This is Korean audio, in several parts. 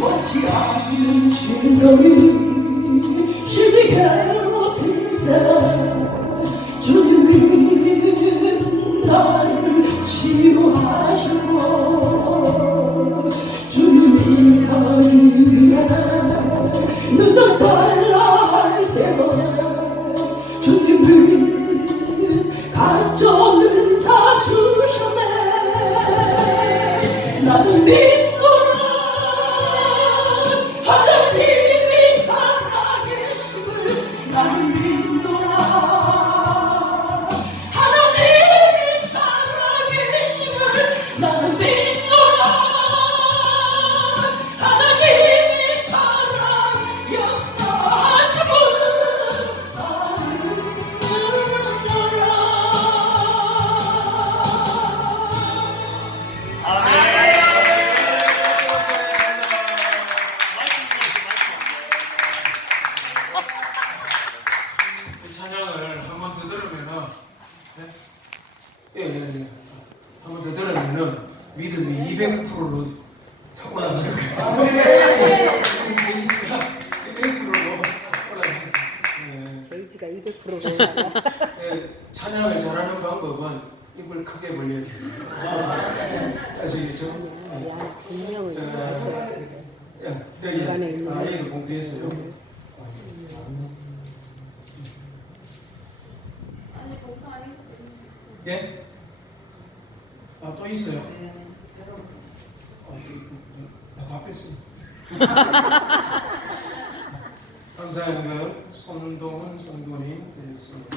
원치 않는 진놈이 주님 괴롭힐 때 주님은 나를 치유하시고 주님이 나를 위해 눈을 달라 할 때마다 주님은 각종 은사 주셨네. 나는 믿노라 하나님이 살아계심을. 나는 믿노라 하나님이 살아계심을. 나는 믿노라 하나님이 살아 역사하심을. 나는 믿노라. 이 찬양을 한 번 더 들으면은, 한 번 더 들으면은 믿음이 200%로 타고나는 것 같아요. 게이지가 200%로 올라가요. 게이지가 200%로 찬양을 잘하는 방법은 입을 크게 벌려야 돼요. 아시겠죠? 분명히 자, 있어야 되는데. 여기도 봉투에 있어요. 예? 또 있어요? 다 뺐습니다. 감사합니다. 손동훈 성도님 드렸습니다.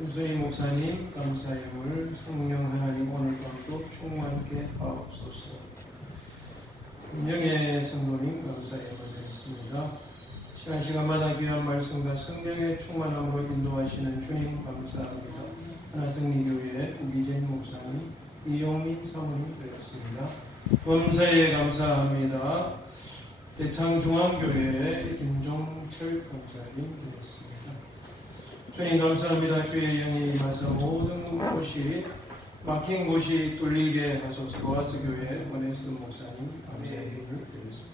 윤수희 목사님 감사의 물 성령 하나님 오늘 밤도 충만케 하옵소서. 김영애 성도님 감사의 물 드렸습니다. 시간 시간마다 귀한 말씀과 성령의 충만함으로 인도하시는 주님 감사합니다. 하나성리교회 우기진 목사님, 이용민 사모님 드렸습니다. 범사에 감사합니다. 대창중앙교회 김종철 권사님 드렸습니다. 주님 감사합니다. 주의 영이 임하사 모든 곳이 막힌 곳이 뚫리게 하소서. 로아스교회 원에스 목사님 감사의 힘을 드렸습니다.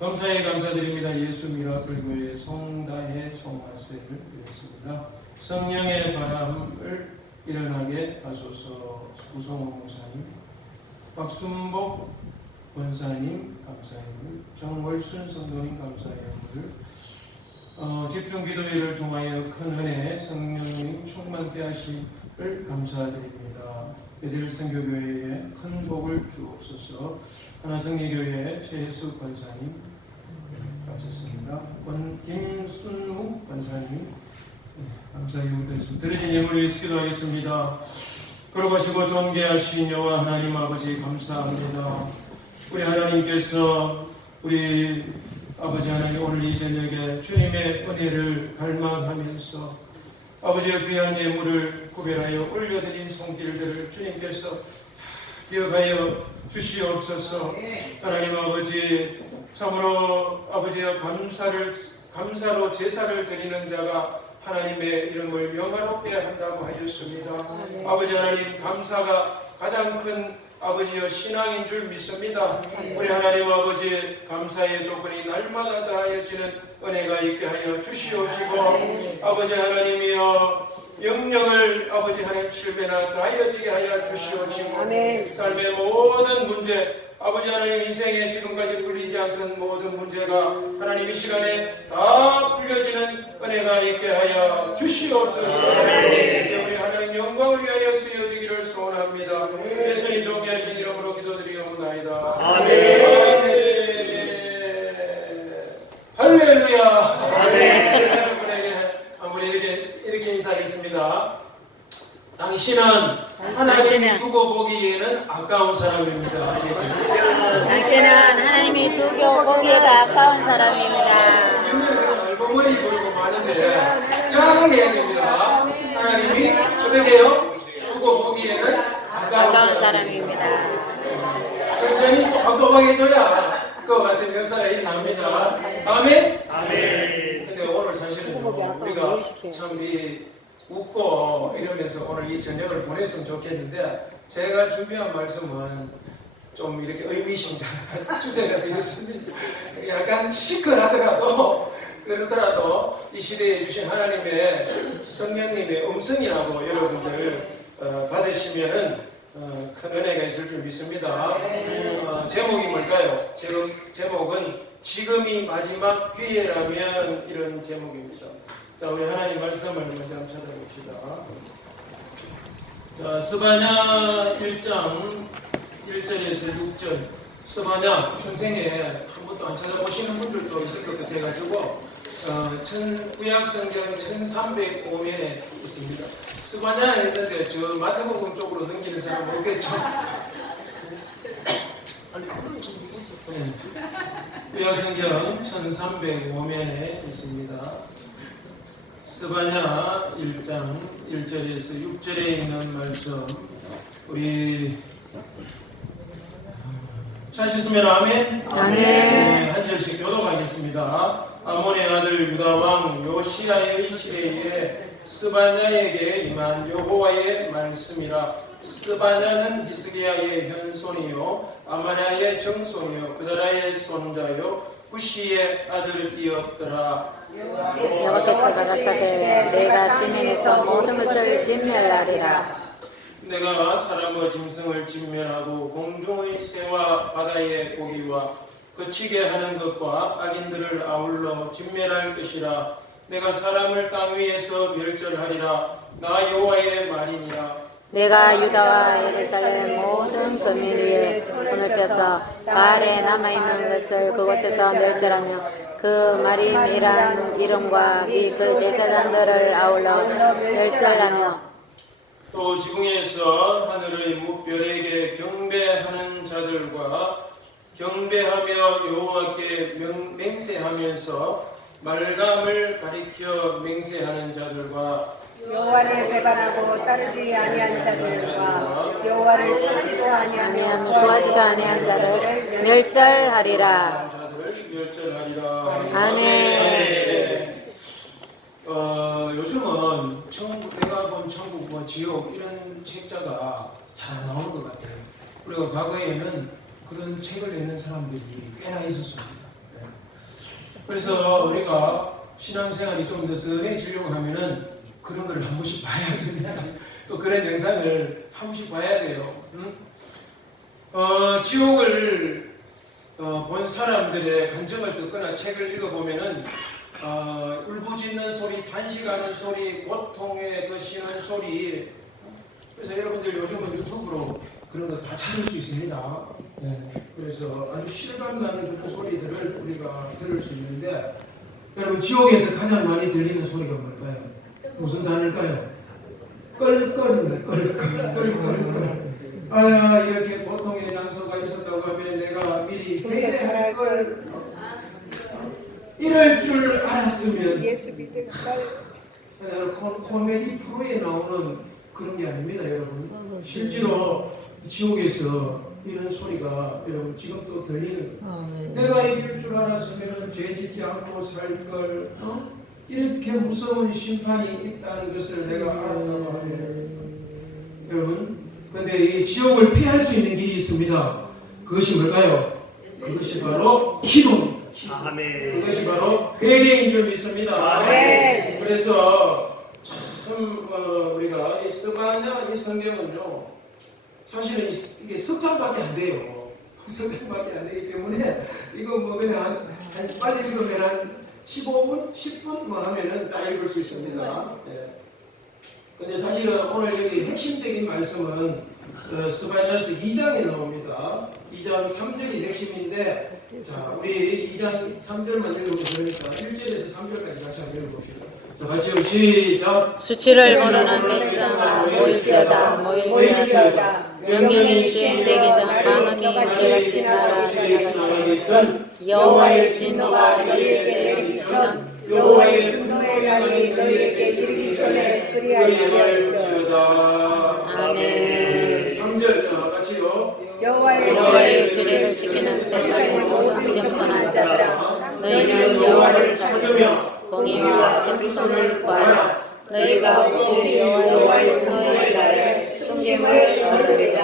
감사에 감사드립니다. 예수 미라클교회 송다혜 송하세를 드렸습니다. 성령의 바람을 일어나게 하소서. 구성호 목사님, 박순복 권사님 감사의 물, 정월순 성도님 감사의 물, 집중기도회를 통하여 큰 은혜 성령님 충만케 하심을 감사드립니다. 베델선교교회에 큰 복을 주옵소서. 하나성리교회 최혜수 권사님 감사했습니다. 김순묵 권사님 감사의 은혜였습니다. 드려진 예물을 위해서 기도하겠습니다. 거룩하시고 존귀하신 여호와 하나님 아버지 감사합니다. 우리 하나님께서 우리 아버지 하나님 오늘 이 저녁에 주님의 은혜를 갈망하면서 아버지의 귀한 예물을 구별하여 올려드린 손길들을 주님께서 기억하여 주시옵소서. 하나님 아버지 참으로 아버지의 감사로 제사를 드리는 자가 하나님의 이름을 영화롭게 한다고 하셨습니다. 아버지 하나님 감사가 가장 큰 아버지여 신앙인 줄 믿습니다. 우리 하나님 아버지 감사의 조건이 날마다 더하여지는 은혜가 있게 하여 주시옵시고 아버지 하나님이여 영역을 아버지 하나님 7배나 더하여지게 하여 주시옵시고 삶의 모든 문제 아버지 하나님 인생에 지금까지 풀리지 않던 모든 문제가 하나님 이 시간에 다 풀려지는 은혜가 있게 하여 주시옵소서. 우리 하나님 영광을 위하여 쓰여지기를 소원합니다. 예수님 존귀하신 이름으로 기도드리옵나이다. 아멘. 할렐루야. 아멘. 여러분에게 한번 이렇게 인사하겠습니다. 당신은 하나님의 하나님이 두고 보기에는 아까운 사람입니다. 당신은 하나님이 두고 보기에도 아까운 사람입니다. 그냥 얼버무리 보이고 마는데 정확하게 해야 됩니다. 하나님이 어떻게 해요? 두고 보기에는 아까운 사람입니다. 천천히 똑똑하게 해줘야 그와 같은 역사가 일어납니다. 아멘? 근데 오늘 사실은 우리가 참 웃고 이러면서 오늘 이 저녁을 보냈으면 좋겠는데 제가 준비한 말씀은 좀 이렇게 의미심장한 주제가 되겠습니다. 약간 시끌하더라도 그렇더라도 이 시대에 주신 하나님의 성령님의 음성이라고 여러분들 받으시면은 큰 은혜가 있을 줄 믿습니다. 제목이 뭘까요? 제목은 지금이 마지막 기회라면 이런 제목입니다. 자, 우리 하나님 말씀을 먼저 한번 찾아봅시다. 자, 스바냐 1장 1절에서 6절. 스바냐 평생에 한 번도 안 찾아보시는 분들도 있을 것 같아가지고 구약 성경 1305면에 있습니다. 스바냐 했는데 저 마태복음 쪽으로 넘기는 사람 없겠죠? 구약 성경 1305면에 있습니다. 스바냐 1장 1절에서 6절에 있는 말씀 우리 찾으시면 아멘? 아멘. 한 절씩 교독하겠습니다. 아몬의 아들 유다 왕 요시야의 시대에 스바냐에게 임한 여호와의 말씀이라. 스바냐는 히스기야의 현손이요 아마냐의 정손이요 그다라의 손자요 구시의 아들이었더라. 여호와께서 가라사대 내가 지면에서 모든 것을 진멸하리라. 내가 사람과 짐승을 진멸하고 공중의 새와 바다의 고기와 거치게 하는 것과 악인들을 아울러 진멸할 것이라. 내가 사람을 땅 위에서 멸절하리라. 나 여호와의 말이니라. 내가 유다와 예루살렘 모든 거민 위에 손을 펴서 바알에 남아있는 것을 그곳에서 멸절하며 그 마림이란 이름과 및 그 제사장들을 아울러 멸절하며 또 지붕에서 하늘의 무별에게 경배하는 자들과 경배하며 여호와께 맹세하면서 말감을 가리켜 맹세하는 자들과 여호와를 배반하고 따르지 아니한 자들과 여호와를 찾지도 아니하며 구하지도 아니한 자를 멸절하리라. 자들을 멸절하리라. 아멘. 요즘은 내가 본 천국, 지옥 이런 책자가 잘 안 나오는 것 같아요. 우리가 과거에는 그런 책을 내는 사람들이 꽤나 있었습니다. 네. 그래서 우리가 신앙생활이 좀 더 선해지려고 하면은 그런 걸 한 번씩 봐야 되면 또 그런 영상을 한 번씩 봐야 돼요. 지옥을 본 사람들의 감정을 듣거나 책을 읽어보면은 울부짖는 소리, 단식하는 소리, 고통에 거시는 소리. 그래서 여러분들 요즘은 유튜브로 그런 거 다 찾을 수 있습니다. 네. 그래서 아주 실감나는 그런 소리들을 우리가 들을 수 있는데, 여러분 지옥에서 가장 많이 들리는 소리가 뭘까요? 무슨 단어일까요? 껄껄입니다. 껄껄. 아, 이렇게 고통의 장소가 있었다고 하면 내가 미리 우리가 잘할 걸 이럴 줄 알았으면. 예수 믿을 걸 코미디 프로에 나오는 그런 게 아닙니다, 여러분. 실제로 지옥에서 이런 소리가 여러분 지금 또 들리는 거예요. 내가 이길 줄 알았으면 죄 짓지 않고 살 걸. 이렇게 무서운 심판이 있다는 것을 내가 알았다고 하면, 여러분, 근데 이 지옥을 피할 수 있는 길이 있습니다. 그것이 뭘까요? 그것이 바로 기도입니다. 아멘. 그것이 바로 회개인 줄 믿습니다. 아멘. 그래서 참 우리가 이 스바냐 이 성경은요, 사실은 이게 석장밖에 안 돼요. 석장밖에 안 되기 때문에 이거 뭐 그냥 한 빨리 읽으면 한 15분, 10분 뭐 하면은 다 읽을 수 있습니다. 네. 근데 사실은 오늘 여기 핵심적인 말씀은 스바냐서 2장에 나옵니다. 2장 3절이 핵심인데, 자, 우리 2장 3절만 읽어보면 되니까 1절에서 3절까지 같이 한번 읽어봅시다. 자, 같이 시작. 수치를 모르는 백성아 모일지어다 모일지어다 명령이 시행되기 전 방음이 개같이 나라 지나가기 전 여호와의 진노가 너희에게 내리기 전 여호와의 분노의 날이 너희에게 이르기 전에 그리할지어다. 아멘. 3절 자 같이요. 여호와의 규례를 지키는 세상의 모든 겸손한 자들아 너희는 여호와를 찾으며 공의와 겸손을 구하라. 너희가 혹시 여호와의 분노의 날에 숨김을 얻으리라.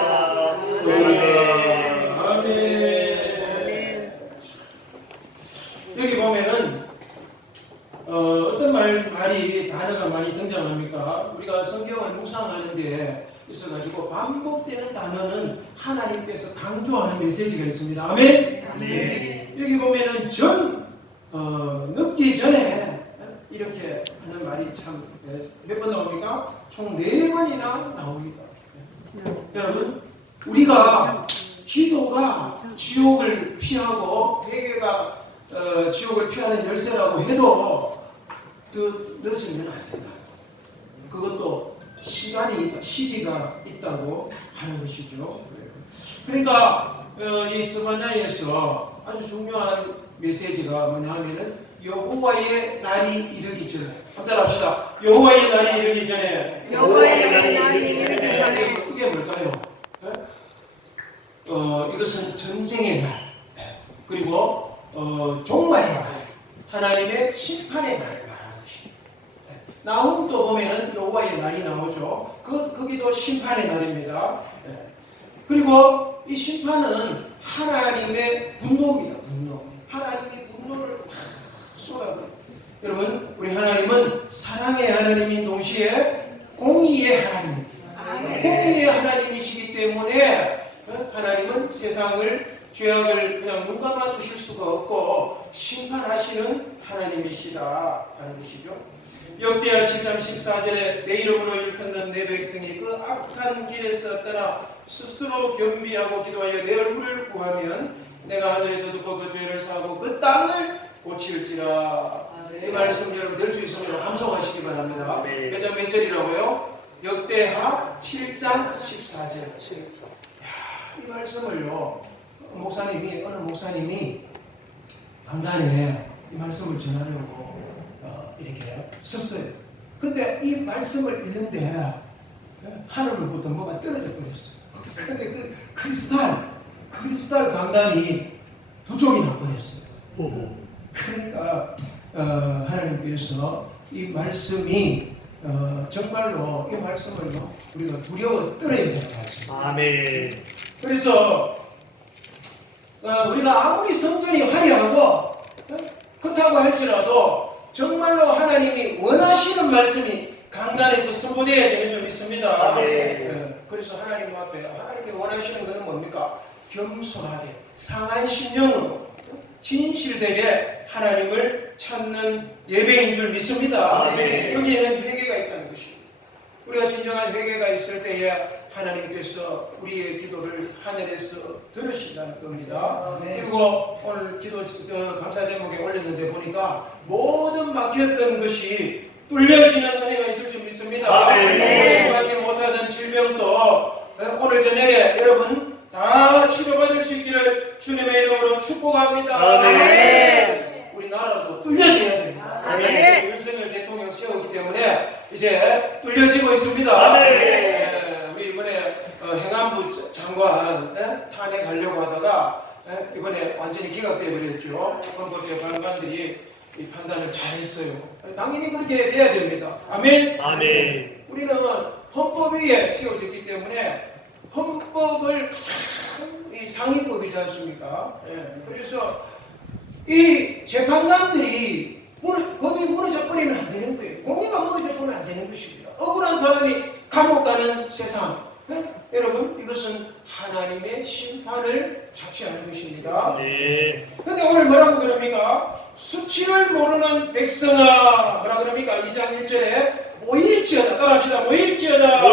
아멘. 아멘. 여기 보면은 어떤 말이 단어가 많이 등장합니까? 우리가 성경을 묵상하는데 있어가지고 반복되는 단어는 하나님께서 강조하는 메시지가 있습니다. 아멘. 아멘. 여기 보면은 늦기 전에 이렇게 하는 말이 참 몇 번 나옵니까? 총 4번이나 나옵니다. 여러분, 우리가 기도가 지옥을 피하고 회개가 지옥을 피하는 열쇠라고 해도 더 늦으면 안 된다. 그것도 시기가 있다고 하는 것이죠. 그러니까 이 스바냐에서 아주 중요한 메시지가 뭐냐 하면은 여호와의 날이 이르기 전에 한번 합시다. 여호와의 날이 이르기 전에 여호와의 날이 이르기 전에 이게 뭘까요? 이것은 전쟁의 날 그리고 종말의 날 하나님의 심판의 날을 말하는 것입니다. 나훔도 보면은 여호와의 날이 나오죠. 거기도 심판의 날입니다. 그리고 이 심판은 하나님의 분노입니다. 분노. 하나님의 분노를 쏟아버려요. 여러분, 우리 하나님은 사랑의 하나님인 동시에 공의의 하나님입니다. 공의의 하나님이시기 때문에 하나님은 세상을 죄악을 그냥 눈 감아 두실 수가 없고 심판하시는 하나님이시다 하는 것이죠. 역대하 7장 14절에 내 이름으로 일컫는 내 백성이 그 악한 길에서 떠나 스스로 겸비하고 기도하여 내 얼굴을 구하면 내가 하늘에서 듣고 그 죄를 사하고 그 땅을 고칠지라. 이 말씀 여러분 될 수 있으면 함송하시기 바랍니다. 몇 장 몇 절이라고요? 역대하 7장 14절. 이 말씀을요 어느 목사님이 간단히 이 말씀을 전하려고 이렇게 썼어요. 근데 이 말씀을 읽는데 하늘로부터 뭐가 떨어져 버렸어요. 근데 그 크리스탈 강단이 두 쪽이나 버렸어요. 그러니까 하나님께서 이 말씀이 정말로 이 말씀을 우리가 두려워 떨어야 되는 말씀입니다. 아멘. 그래서 우리가 아무리 성전이 화려하고 그렇다고 할지라도 정말로 하나님이 원하시는 말씀이 강단에서 선포되어야 되는 점이 있습니다. 그래서 하나님 앞에 하나님이 원하시는 것은 뭡니까? 겸손하게 상한 심령으로 진실되게 하나님을 찾는 예배인 줄 믿습니다. 여기에는 회개가 있다는 것입니다. 우리가 진정한 회개가 있을 때에 하나님께서 우리의 기도를 하늘에서 들으신다는 겁니다. 그리고 오늘 기도 감사 제목에 올렸는데 보니까 모든 막혔던 것이 뚫려지는 은혜가 있을 줄 믿습니다. 치료받지 못하던 질병도 오늘 저녁에 여러분 다 치료받을 수 있기를 주님의 이름으로 축복합니다. 우리나라도 뚫려져야 됩니다. 윤석열 대통령 세우기 때문에 이제 뚫려지고 있습니다. 우리 이번에 행안부 장관 탄핵하려고 하다가 이번에 완전히 기각되어 버렸죠. 헌법재 관관들이 이 판단을 잘했어요. 당연히 그렇게 돼야 됩니다. 아멘. 우리는 헌법 위에 세워졌기 때문에 헌법을 가장 상위법이지 않습니까? 그래서 이 재판관들이 법이 무너져 버리면 안 되는 거예요. 공의가 무너져 버리면 안 되는 것입니다. 억울한 사람이 감옥 가는 세상. 여러분, 이것은 하나님의 심판을 자취하는 것입니다. 근데 오늘 뭐라고 그럽니까? 수치를 모르는 백성아, 뭐라 그럽니까? 2장 1절에 모일지어다. 따라합시다. 모일지어다.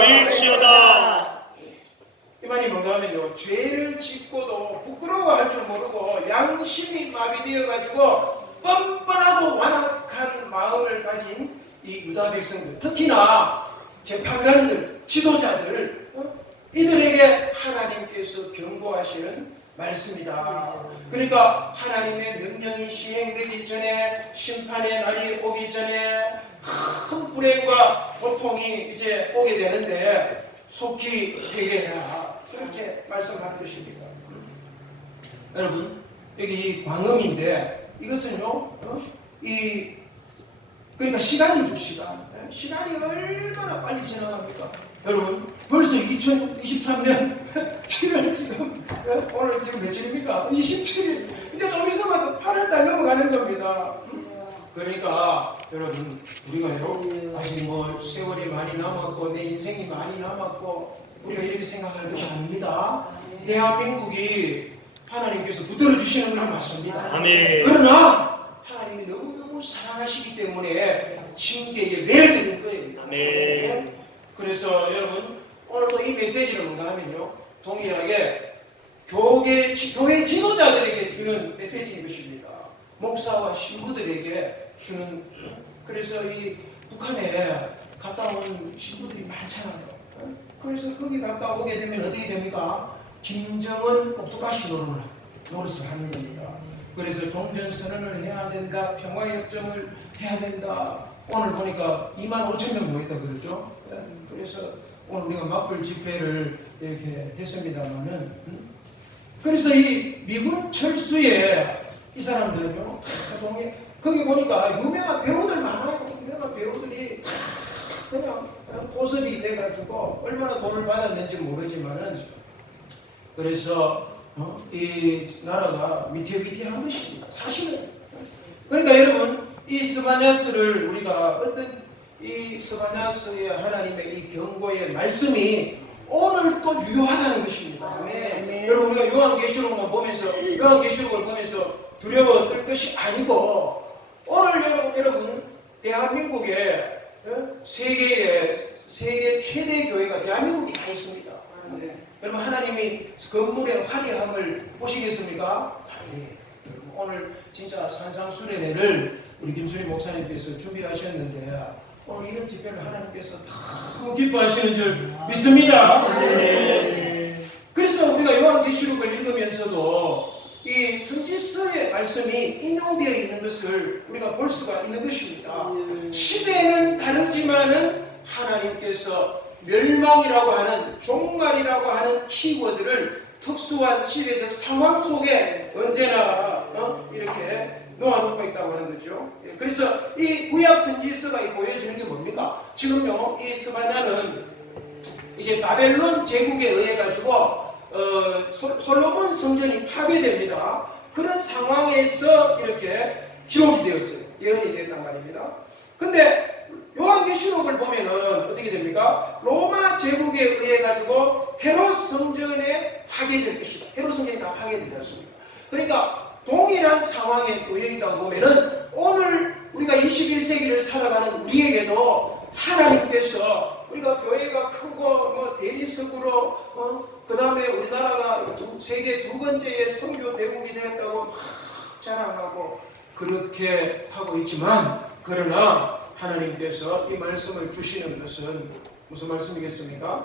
이 말이 뭔가 하면요, 죄를 짓고도 부끄러워할 줄 모르고 양심이 마비되어 가지고 뻔뻔하고 완악한 마음을 가진 이 유다 백성들, 특히나 재판관들, 지도자들, 이들에게 하나님께서 경고하시는 말씀이다. 그러니까 하나님의 명령이 시행되기 전에, 심판의 날이 오기 전에 큰 불행과 고통이 이제 오게 되는데 속히 회개해라. 그렇게 말씀하는 것입니다. 여러분, 여기 이 광음인데 이것은요, 그러니까 시간이죠, 시간. 시간이 얼마나 빨리 지나갑니까? 여러분, 벌써 2023년 7월 지금, 오늘 지금 며칠입니까? 27일. 이제 좀 있으면 또 8월달 넘어가는 겁니다. 그러니까 여러분, 우리가요, 아직 뭐 세월이 많이 남았고 내 인생이 많이 남았고 우리가 이렇게 생각할 것이 아닙니다. 대한민국이 하나님께서 붙들어 주시는 건 맞습니다. 아멘. 그러나 하나님이 너무너무 사랑하시기 때문에 징계에 매여드는 거예요. 아멘. 그래서 여러분, 오늘도 이 메시지를 뭔가 하면요, 동일하게 교회 지도자들에게 주는 메시지인 것입니다. 목사와 신부들에게 주는. 그래서 이 북한에 갔다 온 신부들이 많잖아요. 그래서 거기 갔다 오게 되면 어떻게 됩니까? 김정은 옥두가시 노릇을 하는 겁니다. 그래서 종전선언을 해야 된다, 평화협정을 해야 된다. 오늘 보니까 25,000명 모였다 그러죠. 그래서 오늘 우리가 맞불 집회를 이렇게 했습니다만은, 그래서 이 미군 철수에 이 사람들은요, 거기 보니까 유명한 배우들 많아요. 유명한 배우들이 그냥 고섭이 돼가지고 얼마나 돈을 받았는지 모르지만은, 그래서 이 나라가 위태위태한 것입니다. 사실은. 그러니까 여러분, 이 스바냐스를 우리가 어떤 이 스바냐스의 하나님의 이 경고의 말씀이 오늘 또 유효하다는 것입니다. 아멘. 여러분, 우리가 요한계시록을 보면서 두려워 떨 것이 아니고, 오늘 여러분 대한민국에 세계 최대 교회가 대한민국에 가 있습니다. 여러분, 하나님이 건물의 화려함을 보시겠습니까? 오늘 진짜 산상수련회를 우리 김수리 목사님께서 준비하셨는데 오늘 이런 집회를 하나님께서 더 기뻐하시는 줄 믿습니다. 그래서 우리가 요한계시록을 읽으면서도 이 선지서의 말씀이 인용되어 있는 것을 우리가 볼 수가 있는 것입니다. 시대는 다르지만은 하나님께서 멸망이라고 하는, 종말이라고 하는 키워드를 특수한 시대적 상황 속에 언제나 이렇게 놓아놓고 있다고 하는 거죠. 그래서 이 구약 선지서가 보여주는 게 뭡니까? 지금요, 이 스바냐는 이제 바벨론 제국에 의해 가지고 솔로몬 성전이 파괴됩니다. 그런 상황에서 이렇게 기록이 되었어요. 예언이 되었단 말입니다. 근데 요한계시록을 보면은 어떻게 됩니까? 로마 제국에 의해 가지고 헤롯 성전에 파괴될 것이다. 헤롯 성전이 다 파괴되지 않습니까? 그러니까 동일한 상황에 놓여 있다고 보면은 오늘 우리가 21세기를 살아가는 우리에게도 하나님께서 우리가 교회가 크고 뭐 대리석으로 그 다음에 우리나라가 세계 두 번째의 선교 대국이 되었다고 막 자랑하고 그렇게 하고 있지만, 그러나 하나님께서 이 말씀을 주시는 것은 무슨 말씀이겠습니까?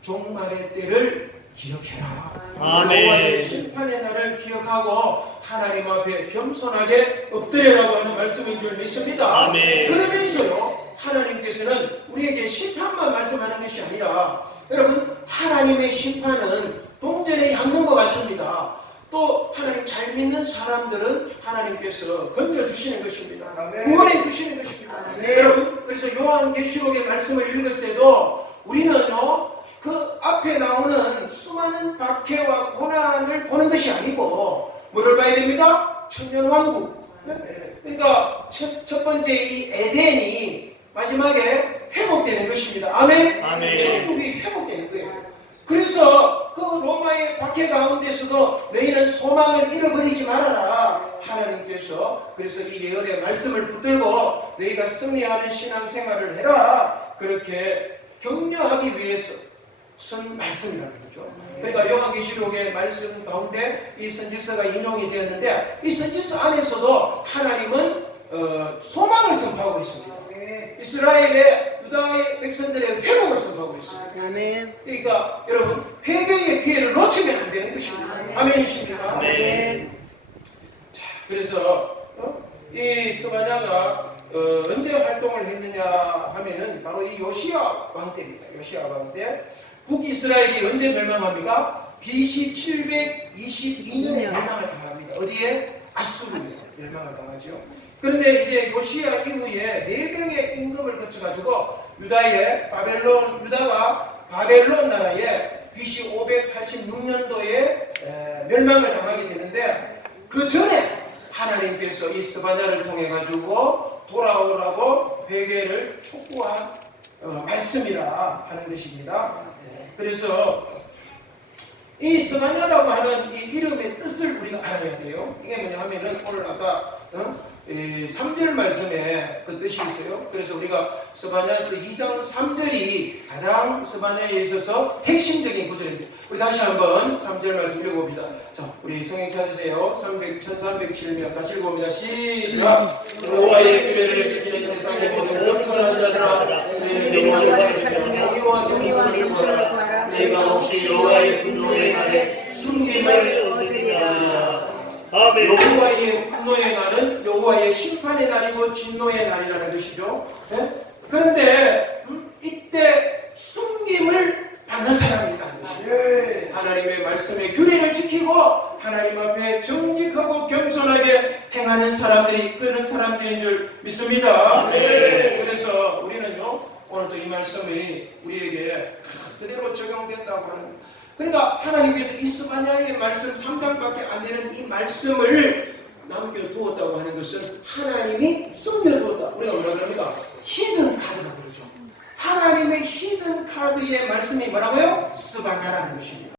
종말의 때를 기억해라. 아멘. 심판의 날을 기억하고 하나님 앞에 겸손하게 엎드려라고 하는 말씀인 줄 믿습니다. 아멘. 그러면서요, 하나님께서는 우리에게 심판만 말씀하는 것이 아니라, 여러분, 하나님의 심판은 동전에 향는 것 같습니다. 또 하나님 잘 믿는 사람들은 하나님께서 건져주시는 것입니다. 구원해 주시는 것입니다. 여러분, 그래서 요한계시록의 말씀을 읽을 때도 우리는요, 그 앞에 나오는 수많은 박해와 고난을 보는 것이 아니고 뭐를 봐야 됩니까? 천년왕국. 그러니까 첫 번째 이 에덴이 마지막에 회복되는 것입니다. 아멘? 아멘. 천국이 회복되는 거예요. 그래서 그 로마의 박해 가운데서도 너희는 소망을 잃어버리지 말아라. 하나님께서 그래서 이 예언의 말씀을 붙들고 너희가 승리하는 신앙생활을 해라. 그렇게 격려하기 위해서 쓴 말씀이라는 거죠. 그러니까 요한계시록의 말씀 가운데 이 선지서가 인용이 되었는데, 이 선지서 안에서도 하나님은 소망을 선포하고 있습니다. 이스라엘의 유다의 백성들의 회복을 선포하고 있습니다. 아멘. 그러니까 여러분 회개의 기회를 놓치면 안 되는 것입니다. 아멘이십니까? 아멘. 그래서 이 스바냐가 언제 활동을 했느냐 하면은 바로 이 요시야 왕 때입니다. 요시야 왕 때 북이스라엘이 언제 멸망합니까? BC 722년에 멸망을 당합니다. 어디에? 아수르에 멸망을 당하죠. 그런데 이제 요시야 이후에 4명의 임금을 거쳐가지고 유다가 바벨론 나라에 BC 586년도에 멸망을 당하게 되는데 그 전에 하나님께서 이 스바냐를 통해 가지고 돌아오라고 회개를 촉구한 말씀이라 하는 것입니다. 그래서 이 스바냐라고 하는 이 이름의 뜻을 우리가 알아야 돼요. 이게 뭐냐 하면은 오늘 아까 3절 말씀에 그 뜻이 있어요. 그래서 우리가 스바냐에서 2장 3절이 가장 스바냐에 있어서 핵심적인 구절입니다. 우리 다시 한번 3절 말씀 읽어봅시다. 자, 우리 성경 찾으세요. 1307면 다시 읽어봅니다. 시작! 여호와의 규례를 지키는 세상의 모든 겸손한 자들아 여호와를 찾으며 공의와 경선을 구하라. 내가 혹시 여호와의 분노의 날에 숨김을 얻으리라. 여호와의 분노의 날은 여호와의 심판의 날이고 진노의 날이라는 것이죠. 네? 그런데 이때 숨김을 받는 사람이 있다는 것이에요. 하나님의 말씀의 규례를 지키고 하나님 앞에 정직하고 겸손하게 행하는 사람들이 그런 사람들인 줄 믿습니다. 그래서 우리는요 오늘도 이 말씀이 우리에게 그대로 적용된다고 하는, 그러니까 하나님께서 이 스바냐의 말씀 3장밖에 안 되는 이 말씀을 남겨두었다고 하는 것은 하나님이 숨겨두었다. 우리가 뭐라 그럽니까? 히든 카드라고 그러죠. 하나님의 히든 카드의 말씀이 뭐라고요? 스바냐라는 것입니다.